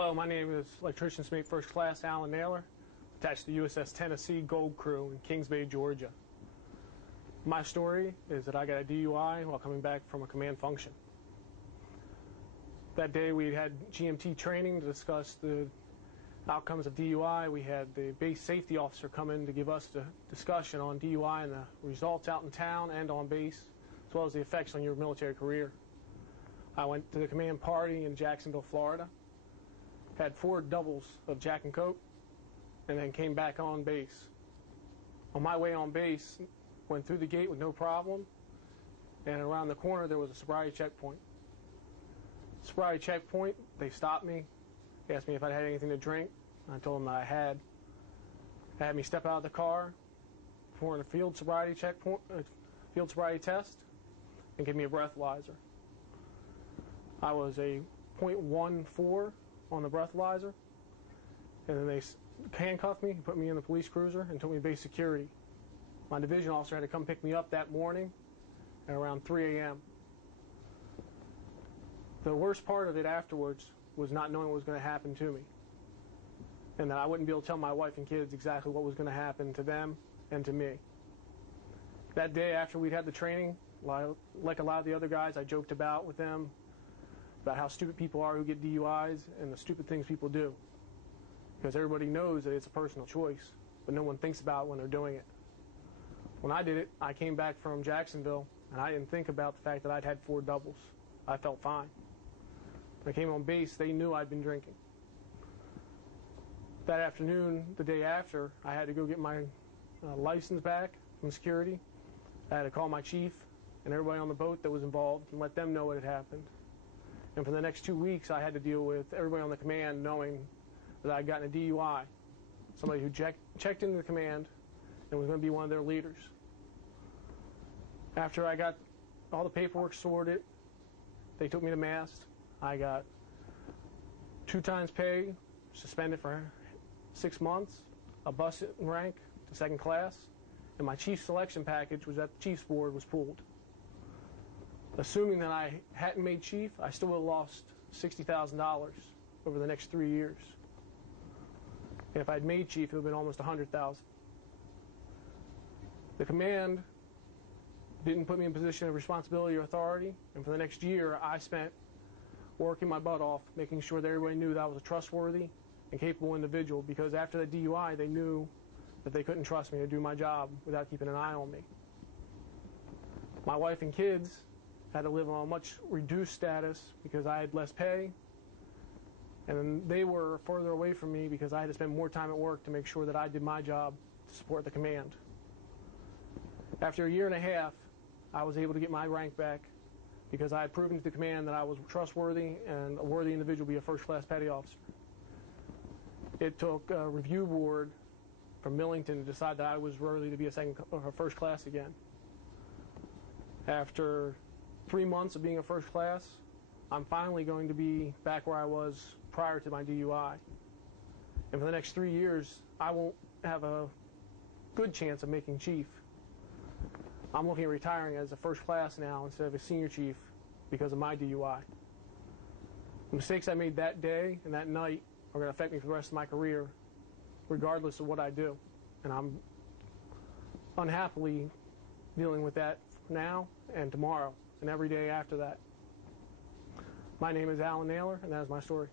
Hello, my name is Electrician's Mate First Class Alan Naylor, attached to the USS Tennessee Gold Crew in Kings Bay, Georgia. My story is that I got a DUI while coming back from a command function. That day we had GMT training to discuss the outcomes of DUI. We had the base safety officer come in to give us the discussion on DUI and the results out in town and on base, as well as the effects on your military career. I went to the command party in Jacksonville, Florida, had 4 doubles of Jack and Coke, and then came back on base. On my way on base, went through the gate with no problem, and around the corner there was a sobriety checkpoint. Sobriety checkpoint, they stopped me, asked me if I had anything to drink. I told them that I had. They had me step out of the car, perform a field sobriety test, and give me a breathalyzer. I was a .14 on the breathalyzer, and then they handcuffed me, put me in the police cruiser, and took me to base security. My division officer had to come pick me up that morning at around 3 a.m. The worst part of it afterwards was not knowing what was going to happen to me, and that I wouldn't be able to tell my wife and kids exactly what was going to happen to them and to me. That day after we'd had the training, like a lot of the other guys, I joked about with them about how stupid people are who get DUIs and the stupid things people do. Because everybody knows that it's a personal choice, but no one thinks about it when they're doing it. When I did it, I came back from Jacksonville, and I didn't think about the fact that I'd had 4 doubles. I felt fine. When I came on base, they knew I'd been drinking. That afternoon, the day after, I had to go get my license back from security. I had to call my chief and everybody on the boat that was involved and let them know what had happened. And for the next 2 weeks, I had to deal with everybody on the command knowing that I'd gotten a DUI, somebody who checked into the command and was going to be one of their leaders. After I got all the paperwork sorted, they took me to mast. I got 2 times pay, suspended for 6 months, a bus rank to 2nd class, and my chief selection package was at the chief's board was pulled. Assuming that I hadn't made chief, I still would have lost $60,000 over the next 3 years. And if I'd made chief, it would have been almost $100,000. The command didn't put me in a position of responsibility or authority, and for the next year, I spent working my butt off, making sure that everybody knew that I was a trustworthy and capable individual, because after that DUI, they knew that they couldn't trust me to do my job without keeping an eye on me. My wife and kids had to live on a much reduced status because I had less pay, and they were further away from me because I had to spend more time at work to make sure that I did my job to support the command. After a year and a half, I was able to get my rank back because I had proven to the command that I was trustworthy and a worthy individual to be a first-class petty officer. It took a review board from Millington to decide that I was worthy to be a first class again. After 3 months of being a first class, I'm finally going to be back where I was prior to my DUI. And for the next 3 years, I won't have a good chance of making chief. I'm looking at retiring as a first class now instead of a senior chief because of my DUI. The mistakes I made that day and that night are going to affect me for the rest of my career, regardless of what I do. And I'm unhappily dealing with that now and tomorrow and every day after that. My name is Alan Naylor, and that is my story.